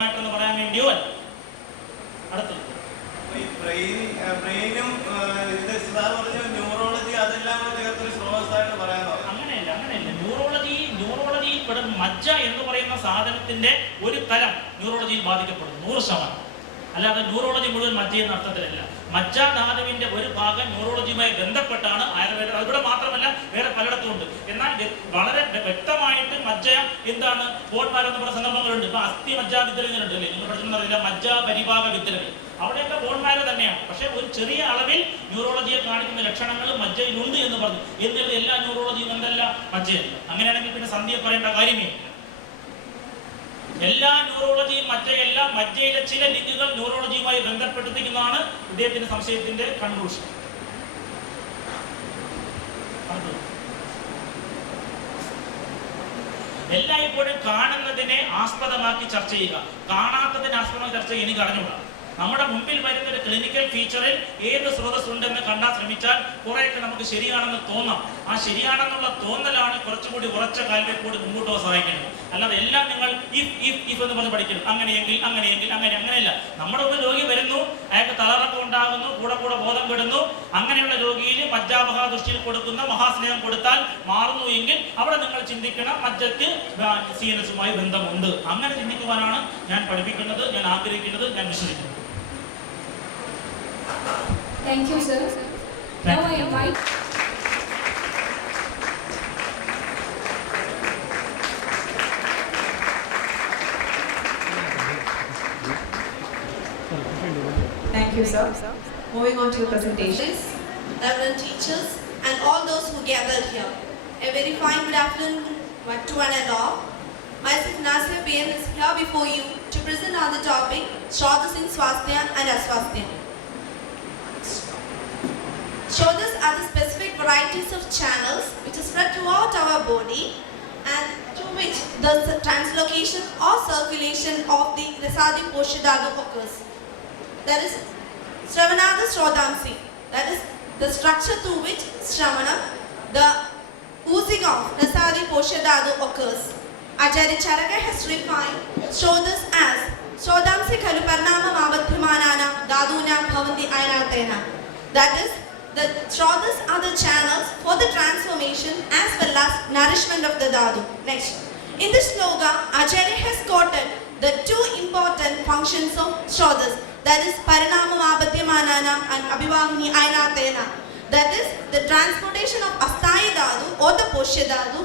പറയാൻ വേണ്ടിയോ അല്ല. അടുത്തത് അങ്ങനെയല്ല. ന്യൂറോളജിയിൽ പെടുന്ന മജ്ജ എന്ന് പറയുന്ന സാധനത്തിന്റെ ഒരു തലം ന്യൂറോളജിയിൽ ബാധിക്കപ്പെടും 100%. അല്ലാതെ ന്യൂറോളജി മുഴുവൻ മജ്ജ എന്ന അർത്ഥത്തിലല്ല. മജ്ജാധാതുവിന്റെ ഒരു ഭാഗം ന്യൂറോളജിയുമായി ബന്ധപ്പെട്ടാണ് ആയുർവേദം. ഇവിടെ മാത്രമല്ല, വേറെ പലയിടത്തും ഉണ്ട്. എന്നാൽ വളരെ വ്യക്തമായിട്ട് മജ്ജ എന്താണ്, ബോൺമാരോ എന്ന് പറഞ്ഞ സന്ദർഭങ്ങളുണ്ട്. ഇപ്പൊ അസ്ഥി മജ്ജാ വിദ്യകളുണ്ട് അല്ലേ, നിങ്ങൾ പഠിച്ചിട്ടുണ്ടറിയില്ല, മജ്ജാ പരിഭാഗ വിദ്യകൾ. അവിടെയൊക്കെ ബോൺമാരോ തന്നെയാണ്. പക്ഷെ ഒരു ചെറിയ അളവിൽ ന്യൂറോളജിയെ കാണിക്കുന്ന ലക്ഷണങ്ങൾ മജ്ജയിലുണ്ട് എന്ന് പറഞ്ഞു. എന്നിട്ട് എല്ലാ ന്യൂറോളജിയും എന്തല്ല മജ്ജയല്ല. അങ്ങനെയാണെങ്കിൽ പിന്നെ സന്ധിയെ പറയേണ്ട കാര്യമേ. എല്ലാ ന്യൂറോളജിയും മജ്ജയല്ല. മജ്ജയിലെ ചില ലിങ്കുകൾ ന്യൂറോളജിയുമായി ബന്ധപ്പെടുത്തിക്കുന്നതാണ് ഇദ്ദേഹത്തിന്റെ സംശയത്തിന്റെ കൺക്ലൂഷൻ. എല്ലായ്പ്പോഴും കാണുന്നതിനെ ആസ്പദമാക്കി ചർച്ച ചെയ്യുക, കാണാത്തതിനെ ആസ്പദമാക്കി ചർച്ച ചെയ്യുക എനിക്ക് അറിഞ്ഞുകൂടാ. നമ്മുടെ മുമ്പിൽ വരുന്ന ഒരു ക്ലിനിക്കൽ ഫീച്ചറിൽ ഏത് സ്രോതസ് ഉണ്ടെന്ന് കണ്ടാൽ ശ്രമിച്ചാൽ കുറെയൊക്കെ നമുക്ക് ശരിയാണെന്ന് തോന്നാം. ആ ശരിയാണെന്നുള്ള തോന്നലാണ് കുറച്ചുകൂടി ഉറച്ച കാൽവെപ്പോട് മുമ്പോട്ട് പോകാൻ സഹായിക്കുന്നത്. അല്ലാതെ എല്ലാം നിങ്ങൾ ഇഫ് എന്ന് പറഞ്ഞ് പഠിക്കണം, അങ്ങനെയെങ്കിൽ അങ്ങനെയല്ല. നമ്മുടെ ഒരു രോഗി വരുന്നു, അയാൾക്ക് തളർച്ച ഉണ്ടാകുന്നു, കൂടെ ബോധം വിടുന്നു. അങ്ങനെയുള്ള രോഗിയിൽ മജ്ജാമഹാ ദൃഷ്ടിയിൽ കൊടുക്കുന്ന മഹാസ്നേഹം കൊടുത്താൽ മാറുന്നു എങ്കിൽ അവിടെ നിങ്ങൾ ചിന്തിക്കണം മജ്ജയ്ക്ക് CNS-മായി ബന്ധമുണ്ട്. അങ്ങനെ ചിന്തിക്കുവാനാണ് ഞാൻ പഠിപ്പിക്കുന്നത്, ഞാൻ ആഗ്രഹിക്കുന്നത്, ഞാൻ വിശ്വസിക്കുന്നത്. Thank you, sir. Now I invite. Thank you, sir. Moving on to your presentation. Reverend teachers, and all those who gathered here. A very fine good afternoon to one and all. Myself Nasir Bain is here before you to present on the topic Shrodhas in Swasthya and Aswasthya. Shrodhas are the specific varieties of channels which are spread throughout our body and through which the translocation or circulation of the Rasadi Poshadhatu occurs. That is Shravanada Shrodhamsi. That is the structure through which Shravanam, the oozing of Rasadi Poshadhatu occurs. Acharya Charaka has refined Shrodhas as Shrodhamsi Khalu Parnama Mavadhyamanana Dadunam Bhavanti Ainatena. That is, the Shrodhas are the channels for the transformation as well as nourishment of the Dhatu. Next. In this sloga, Acharya has quoted the two important functions of Shrodhas. That is, Parinamam Abhadhyamananam and Abhivahini Ainatena. That is, the transportation of Asthaya Dhatu or the Poshya Dhatu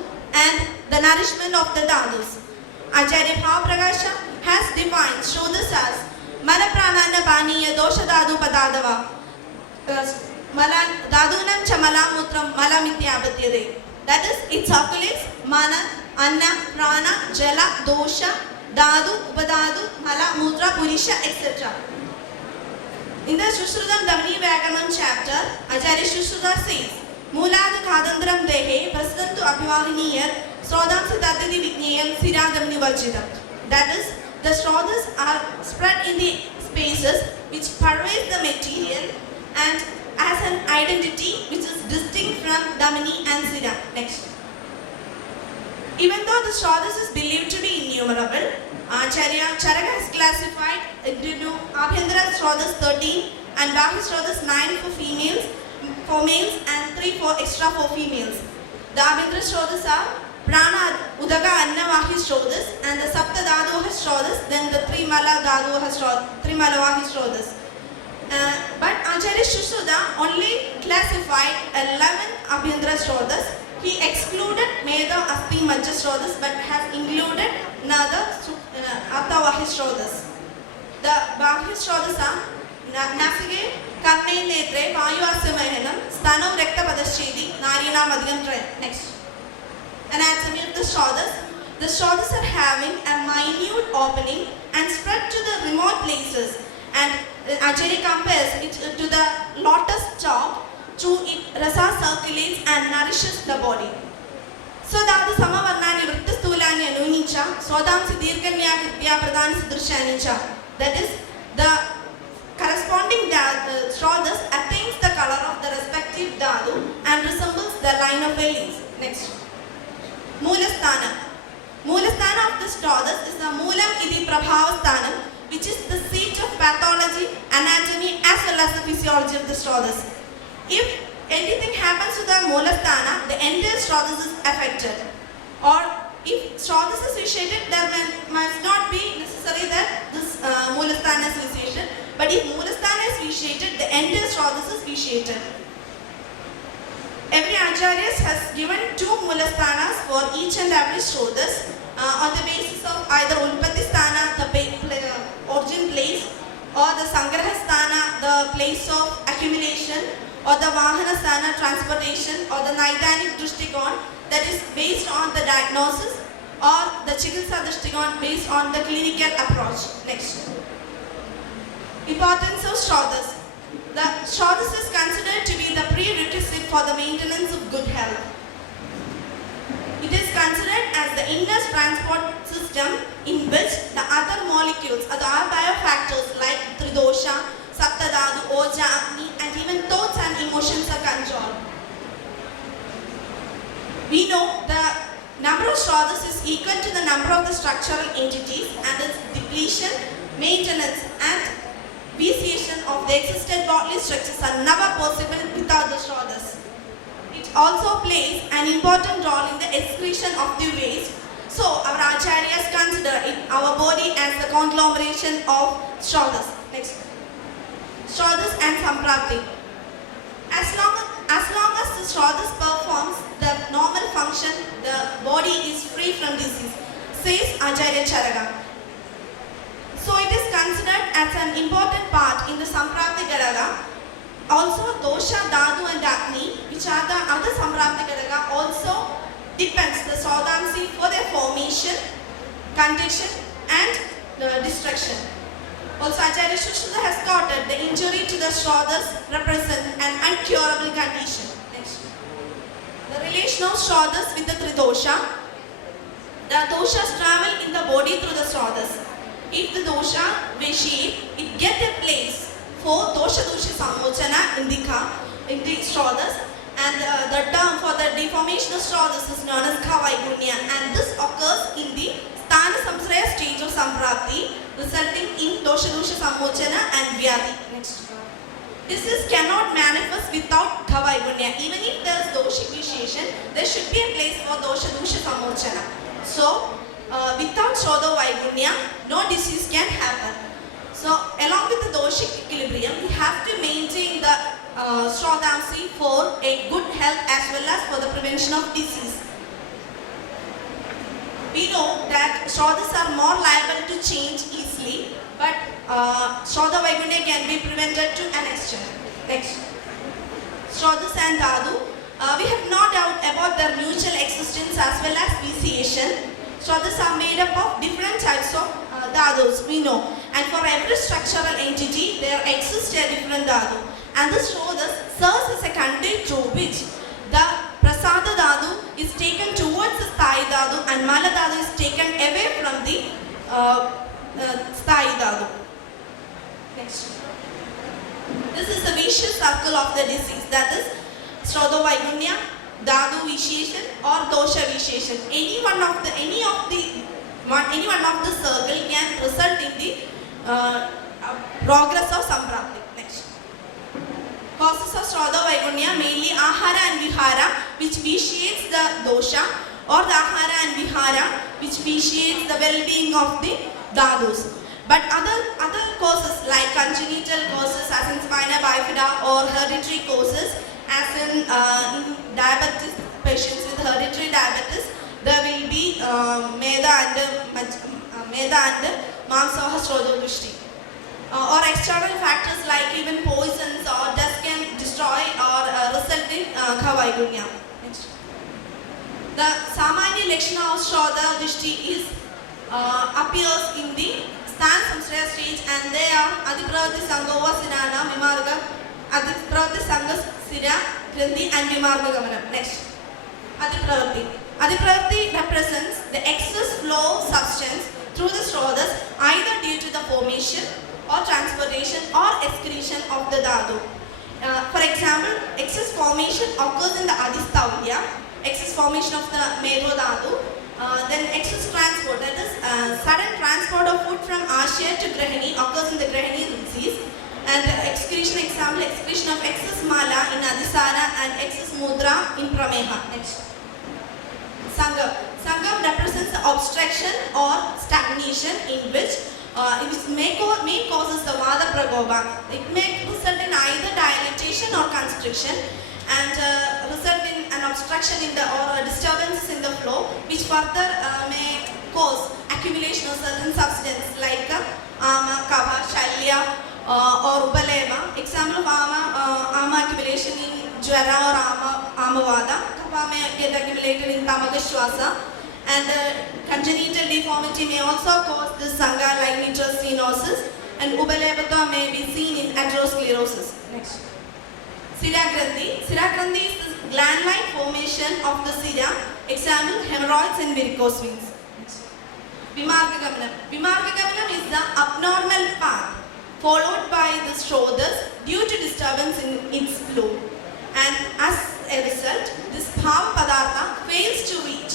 and the nourishment of the Dhatus. Acharya Bhavaprakash has defined Shrodhas as Malapranana Paniya Dosha Dhatu Padadava. Dhadunam Chamalamutram Malamityabhatyade. That is, it circulates Mana, Anna, Prana, Jala, Dosha, Dhatu, Upadhatu, Mala, Mutra, Purisha, etc. In the Shushrutam Damani Vyakaranam chapter, Acharya Shushruta says, Mulad Khadandram Dehe, Prasidantu Abhivahiniyar, Shrodhamsi Tattiti Vigneyam, Siradamni Vajidam. That is, the Shrodhas are spread in the spaces which pervade the material and as an identity which is distinct from Damani and Sira. Next. Even though the Shrodhas is believed to be innumerable, Acharya Charaka has classified into Abhyantara Shrodhas 13 and Bahya Shrodhas 9 for males and 3 for extra for females. The Abhyantara Shrodhas are Prana Udaga Annavahi Shrodhas and the Sapta Dhadoha Shrodhas, then the Trimala Shrodhas. But Acharya Shushruta only classified 11 Abhyantara Shrodhas. He excluded Medha Asti Majja Shrodhas but has included another Attavahi Shrodhas. The Bahya Shrodhas are Nasige, Karne Netre, Vayu Asamahanam, Stano Rekta Padashidi, Narina Madhyan Tre. Next. Anatomy of the Shrodhas. The Shrodhas are having a minute opening and spread to the remote places, and Acharya compares it to the lotus stalk. Through it, rasa circulates and nourishes the body. So that the Samavarnani Vrittastulani Anunicha, Swadhamsi Dirganya Kritya Pradhan Sidrshanicha. That is, the corresponding Shrodhas attains the color of the respective Dhatu and resembles the line of a leaf. Next. Moolasthana. Moolasthana of the Srodhas is the Moolam Iti Prabhavasthanam, which is the seat of pathology, anatomy as well as the physiology of the Srodhas. If anything happens to the Moolasthana, the entire Srodhas is affected. Or if Srodhas is vitiated, there must not be necessary that this Moolasthana is vitiated. But if Moolasthana is vitiated, the entire Srodhas is vitiated. Every Acharya has given 2 Moolasthanaas for each and every Srodhas on the basis of either Ulpati Sthana, the origin place, or the Sangraha Sthana, the place of accumulation, or the Vahana Sthana, transportation, or the Naidanic Drishtikon, that is based on the diagnosis, or the Chikitsa Drishtikon based on the clinical approach. Next. Importance of Srodhas. The Srodhas is considered to be the prerequisite for the maintenance of good health. It is considered as the inner transport system in which the other molecules, other biofactors like Tridosha, Saptadhatu, Oja, Agni, and even thoughts and emotions are controlled. We know the number of Srodhas is equal to the number of the structural entities, and its depletion, maintenance, and vitiation of the existing bodily structures are never possible without the Srodhas. It also plays an important role in the excretion of the waste. So our Acharyas consider our body as the conglomeration of Srodhas. Next. Srodhas and Samprapti. As long as the Srodhas performs the normal function, the body is free from disease, says Acharya Charaka. So it is considered as an important part in the Samprapti Ghadaka. Also Dosha, Dhatu and Agni, which are the other Samprapti Ghadaka, also depends the Srodhansi for their formation, condition and destruction. Also Acharya Shushruta has quoted the injury to the Srodhas represent an uncurable condition. Next. The relation of Srodhas with the Tridosha. The doshas travel in the body through the Srodhas. If the dosha vitiate, it get a place for dosha samochana in the Srodhas, and the term for the deformation of Srodhas is known as Kavaigunya, and this occurs in the Sthana Samsraya stage of Samprapti, resulting in dosha samochana and vyadi. Next. Disease cannot manifest without Kavaigunya. Even if there is doshic vitiation, there should be a place for dosha samochana. So, without Srodha Vaigunya, no disease can happen. So, along with the doshic equilibrium, we have to maintain the Srodhansi for a good health as well as for the prevention of disease. We know that Srodhas are more liable to change easily, but Srodha Vaigunya can be prevented to an extent. Next. Srodhas and Dhatu. We have no doubt about their mutual existence as well as vitiation. Srodhas are made up of different types of dhadus, we know. And for every structural entity, there exists a different dhatu. And the Srodhas serves as a conduit through which the Prasada dhatu is taken towards the Sthayi dhatu and Mala dhatu is taken away from the Sthayi dhatu. Next. This is the vicious circle of the disease, that is Srodha Vaigunya, Dhatu vitiation or dosha vitiation. Any one of the circle can result in the progress of Samprapti. Next. Causes of Srodha Vaigunya mainly Ahara and Vihara, which vitiates the dosha, or the Ahara and Vihara, which vitiates the well-being of the Dhadus. But other causes like congenital causes as in spina bifida or hereditary causes, as in diabetes patients with hereditary diabetes, there will be Meda and Mamsaha Srodha Drishti. Or external factors like even poisons or dust can destroy or result in Kavaigunya. The Samanya Lakshana of Srodha Drishti appears in the Sthana Samsraya stage, and they are Adipravati Sangova Sinana Vimarga, Adipravati Sanga Sira Grandi and Vimarga Gamanam. Next. Adipravati. Adipravati represents the excess flow of substance through the Srodhas either due to the formation or transportation or excretion of the dhatu. For example, excess formation occurs in the Adhisthavya, excess formation of the Medho dhatu, Then excess transport, that is sudden transport of food from Ashya to Grahini occurs in the Grahini disease. And excretion, example, excretion of excess mala in Adhisara and excess mudra in Prameha. Next. Sangam. Sangam represents the obstruction or stagnation in which its main cause is the Vada Prakopa. It may result in either dilatation or constriction and result in an obstruction in the or a disturbance in the flow, which further may cause accumulation of certain substances like ama, kava, shalya or upalema. Example of ama accumulation in jwara or amavada. Kava may get accumulated in tamakashwasa. And congenital deformity may also cause this sangha like nitrostenosis, and ubalebata may be seen in atherosclerosis. Next. Sira Grandhi. Sira Grandhi is the gland-like formation of the sira. Example, hemorrhoids and varicose veins. Vimarga Gamanam. Vimarga Gamanam is the abnormal path followed by the Srodhas due to disturbance in its flow. And as a result, this Bhava Padartha fails to reach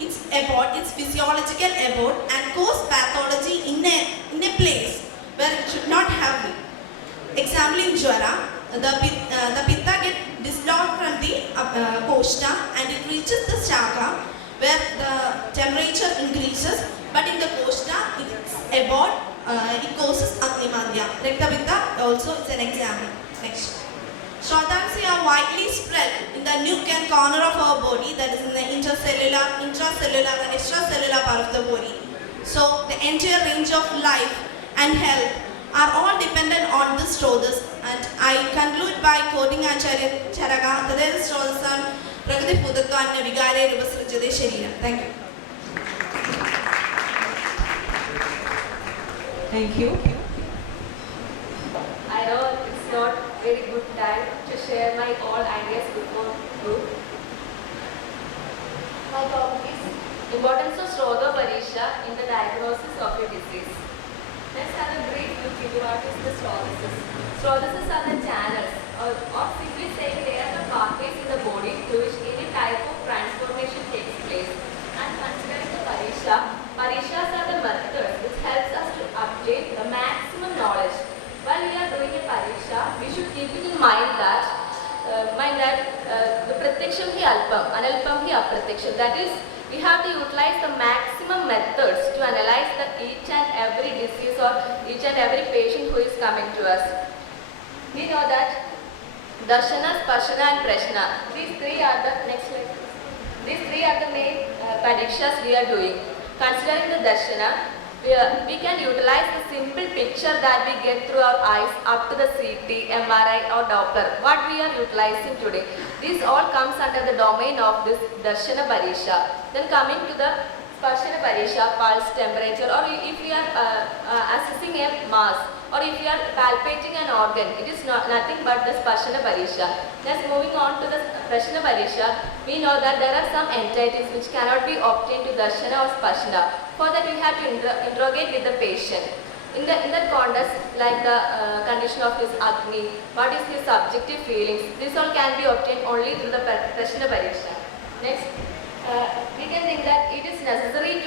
its abode, its physiological abode, and cause pathology in a place where it should not have been. Example in Jwara, the pitta gets dislodged from the koshta and it reaches the shaka where the temperature increases, but in the koshta, its abode, it causes Agnimadhya. Rekta pitta also is an example. Next. Shrodhansi are widely spread in the nuke and corner of our body, that is in the intracellular and extracellular part of the body. So the entire range of life and health are all dependent on the Srodhas. And I conclude by quoting Acharya Charaka, Tadeva Srodhasan Pragati Pudatva Vigare Rupasrajade Sharira. Thank you. Thank you. I know it's not very good time to share my all ideas before you. My topic is importance of Srodha Parisha in the diagnosis of a disease. Let's have a brief look into what is the Srodhasis. Srodhasis are the channels, or simply saying they are the pathways in the body through which any type of transformation takes place. And considering the Parisha, Parishas are the methods which helps us to obtain the maximum knowledge. While we are doing a Parisha, we should keep it in mind that the pratyaksham hi alpam, analpam hi apratyksham. That is, we have to utilize the maximum methods to analyze each and every disease or each and every patient who is coming to us. We know that Darshana, Sparshana and Prashna, these three are the main parikshas we are doing. Considering the Darshana, we can utilize the simple picture that we get through our eyes up to the CT, MRI or Doppler. What we are utilizing today. This all comes under the domain of this Darshana Parisha. Then coming to the Sparshana Parisha, pulse, temperature, or if we are assessing a mass, or if we are palpating an organ, it is nothing but the Sparshana Parisha. Next, moving on to the Prashna Parisha, we know that there are some entities which cannot be obtained to Darshana or Sparshana. For that, we have to interrogate with the patient. In that context, like the condition of his Agni, what is his subjective feelings, this all can be obtained only through the Prashna Parisha. Next, we can think that is it necessary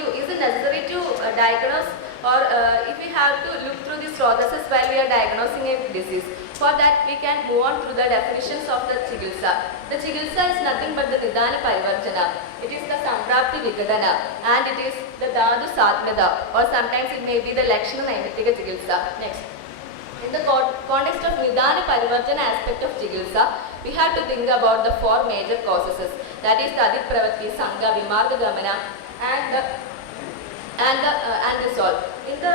to diagnose, or if we have to look through the Srodhasis while we are diagnosing a disease. For that, we can move on through the definitions of the Chikitsa. The Chikitsa is nothing but the Nidana Parivartana. It is the Samprapti Vigadana, and it is the Dhatu Satmada, or sometimes it may be the Lakshana Naimittika Chikitsa. Next. In the context of Nidana Parivartana aspect of Chikitsa, we have to think about the four major causes. That is the Adipravati, Sangha, Vimarga Gamana, and this all. In the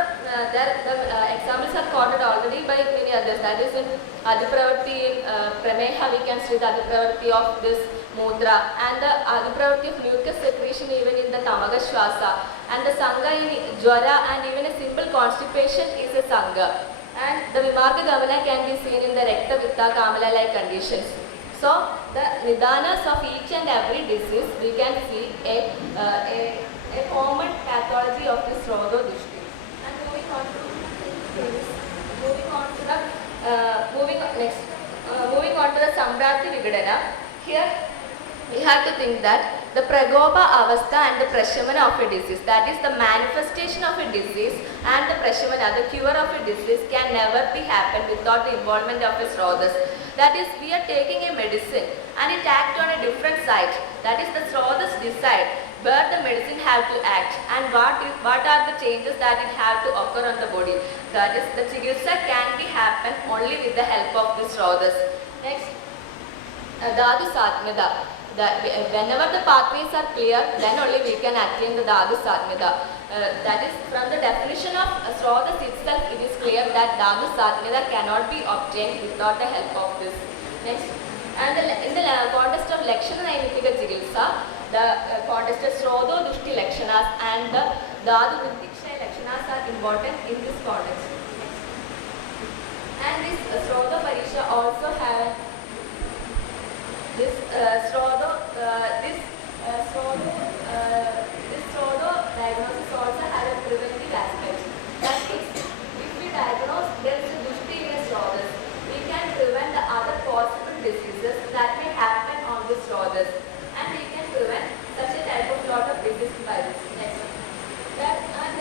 examples are quoted already by many others. That is in Adipravati, Prameha, we can see the Adipravati of this mudra, and the Adipravati of mucus secretion even in the Tamaga Shwasa, and the Sangha in Jwara, and even a simple constipation is a Sangha. And the Vimarga Gamana can be seen in the Rekta, Vitta, Kamala like conditions. So, the Nidanas of each and every disease, we can see a common pathology of this Srodho Dishti. And moving on to the Samprapti Vigadana, here we have to think that the pragopa avastha and the prashamana of a disease. That is the manifestation of a disease and the prashamana, the cure of a disease, can never be happen without the involvement of a srodhas. That is, we are taking a medicine and it acts on a different site. That is, the srodhas decide where the medicine have to act and what are the changes that it have to occur on the body. That is, the chikitsa can be happen only with the help of the srodhas. Next, dhatu satmada. Whenever the pathways are clear, then only we can attain the dhatu satmada. That is, from the definition of srodhas itself, it is clear that dhatu satmada cannot be obtained without the help of this. Next, and in the context of Lakshana Naimitika Chikitsa, the context of Srodho Dushti Lakshanas and the Dhatu Vrittikshay Lakshanas are important in this context. And this Srodho Parisha also have this Srodho diagnosis also have a preventive aspect. That is, if we diagnose there is a Dushti in a Srodhas, we can prevent the other possible diseases that may happen on the Srodhas, and we can prevent such a type of lot of disease by this. Next,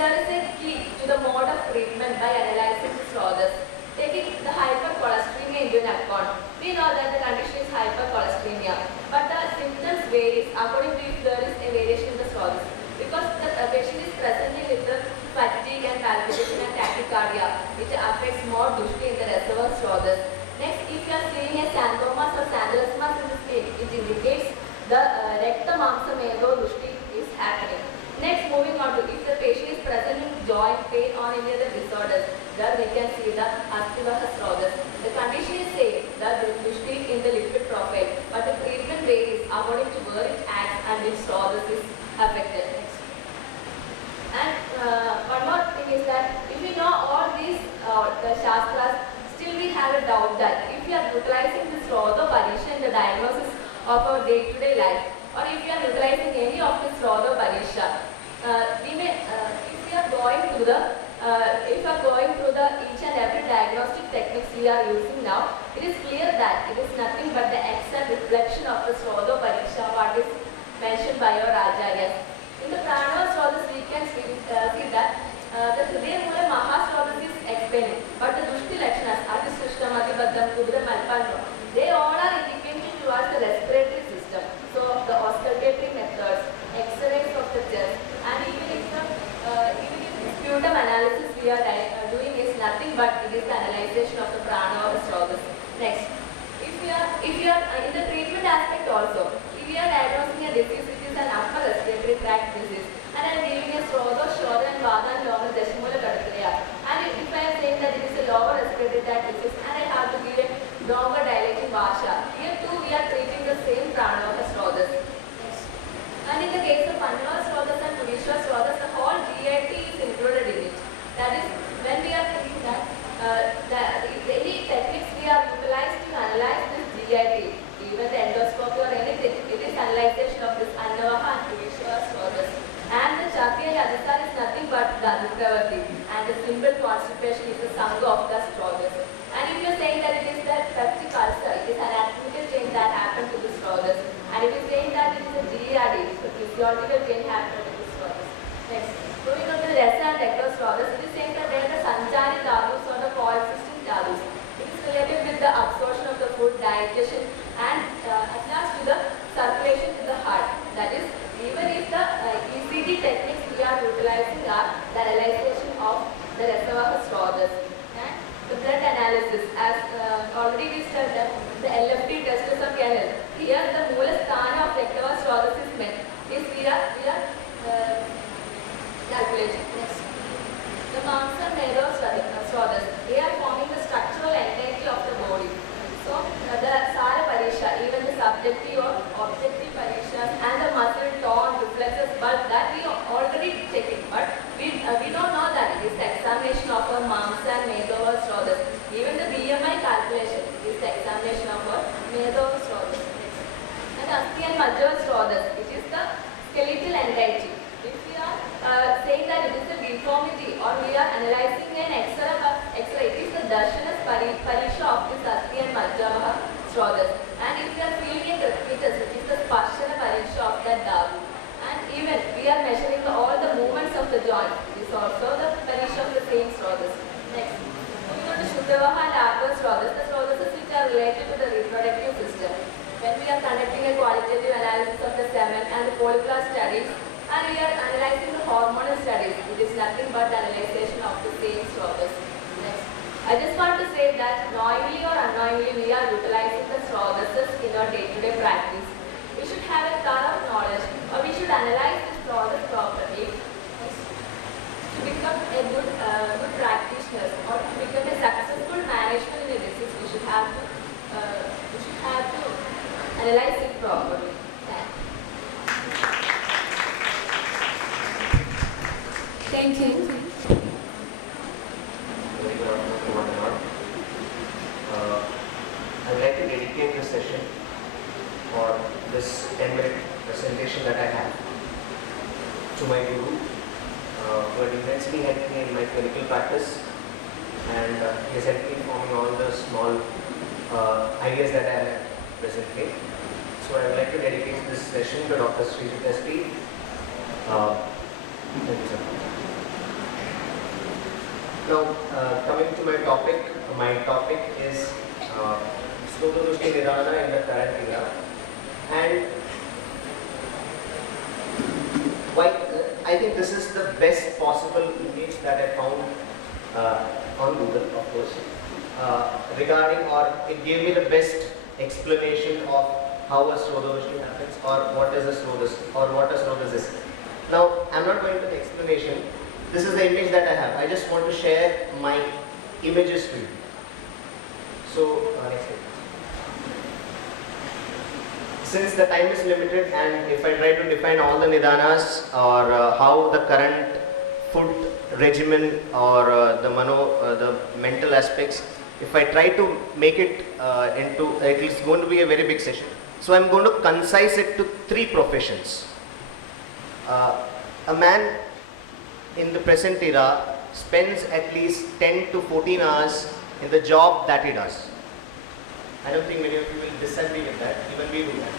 there is a key to the mode of treatment by analyzing the Srodhas. Taking the hypercholesteremia into an account, we know that the condition is hypercholesteremia, but the symptoms varies according to if there is a variation in the Srodhas. Because the patient is presently with the fatigue and palpitation and tachycardia, which affects more Dushti in the reservoir Srodhas. Next, if you are seeing a xanthomas or xanthelasmas in the skin, it indicates the recta mamsa medo Dushti is happening. Next, moving on to if the patient is present in joint pain or any other disorders, then we can see the Astivaha Srodhas. The condition is same, the Dushti in the lipid profile, but the treatment varies according to where it acts and which Srodhas is affected. Next. And one more thing is that if we know all these the Shastras, still we have a doubt that if we are utilizing this Srodho Parisha in the diagnosis of our day-to-day life, or if we are utilizing any of this Srodho Parisha, we may, if we are going through the each and every diagnostic techniques we are using now, it is clear that it is nothing but the exact reflection of the Srodho Parisha, what is mentioned by our Acharyas. In the Pranava Srodhas, we can see that the Hridaya Mula Mahasrodhas is explaining, but the Dushti Lakshanas, Adhisrishtam, Adhibaddham, Kubram, Alpano, they all are indicating towards the respiratory system. So the auscultatory methods, X-rays of the chest, and even if sputum analysis we are doing is nothing but it is the analyzation of the prana or the Srodhas. Next, if you are in the treatment aspect also, if we are diagnosing a disease which is an upper respiratory tract disease, and I am giving a Srodha, Shodha and Vada and Loma Dashimula Kadakaya, and if I am saying that it is a lower respiratory tract disease and I have to give a longer dilating Vasha, here too we are treating the same prana or the Srodhas. And in the case of Pannava Srodhas and Purishwa Srodhas, the whole GIT is included in it. That is, when we are thinking that any techniques we are utilized to analyze this GIT, even the endoscopy or anything, it is analyzation of this Annavaha and Purishwa Srodhas. And the Chakya Yadisar is nothing but the Adhipravati, and the simple constipation is the Sangha of the Srodhas. And if you are saying that it is the peptic ulcer, it is an anatomical change that happened to the Srodhas. And if you are saying that it is a GERD, it is a physiological change happened to the Srodhas. Next, moving on to the Rasa and Tekla Srodhas, it is saying that they are the Sanchari Dhadus or the coexisting Dhadus. It is related with the absorption of the food, digestion, and at last to the circulation to the heart. That is, even if the ECG techniques we are utilizing are the analyzation of the Rasavaha Srodhas. And the blood analysis, as already we said that the LFT testers of kernel. Here the Mula Sthana of Rectava Srodhas is met. Is we are calculating. Next. The Mamsa and Medo Srodhas, they are forming the structural entity of the body. So the Sara Parisha, even the subjective or objective Parishas and the muscle tone, reflexes, but that we already checking. But we don't know that it is the examination of our Mamsa and Medo Srodhas. Even the BMI calculation is the examination of our Medo Srodhas. And Asti and Major Srodhas, which is the skeletal entity. If we are saying that it is a deformity or we are analyzing an X-ray, it is the Darshanas Parisha of this Asti and Majjavaha Srodhas. And if we are feeling a crepitus, it is the Sparshana Parisha of that Dhavu. Sudavaha and Arbor Srodhas, the Srodhases which are related to the reproductive system. When we are conducting a qualitative analysis of the semen and the follicular studies, and we are analyzing the hormonal studies, it is nothing but analyzation of the same Srodhas. Next. I just want to say that knowingly or unknowingly we are utilizing the Srodhases in our day-to-day practice. We should have a thorough knowledge, or we should analyze the Srodhas properly to become a good practitioner, or to become a successful management in a disease. We should have to analyze it properly. Thank you. Very good afternoon to one and all. I'd like to dedicate this session or this 10-minute presentation that I have to my guru, who had immensely helped me in my clinical practice, and he has helped me in forming all the small ideas that I have presently. So I would like to dedicate this session to Dr. Srijit SP. Thank you, sir. Now, coming to my topic is Srodha-Drushti Nidana in the current era, and why I think this is the best possible image that I found on Google, of course, regarding, or it gave me the best explanation of how a Srodha-Drushti happens, or what is a Srodhas, or what a Srodhas is. Now, I'm not going to the explanation. This is the image that I have. I just want to share my images to you. So, next slide. Since the time is limited, and if I try to define all the Nidanas, or how the current food regimen, or the mental aspects, if I try to make it it's going to be a very big session. So I'm going to concise it to 3 professions. A man in the present era spends at least 10 to 14 hours in the job that he does. I don't think many of you will disagree with that, even we do that.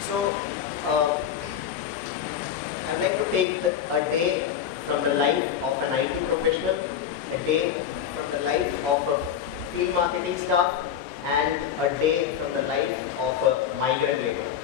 So, I'd like to take a day from the life of an IT professional, a day from the life of a field marketing staff, and a day from the life of a migrant laborer.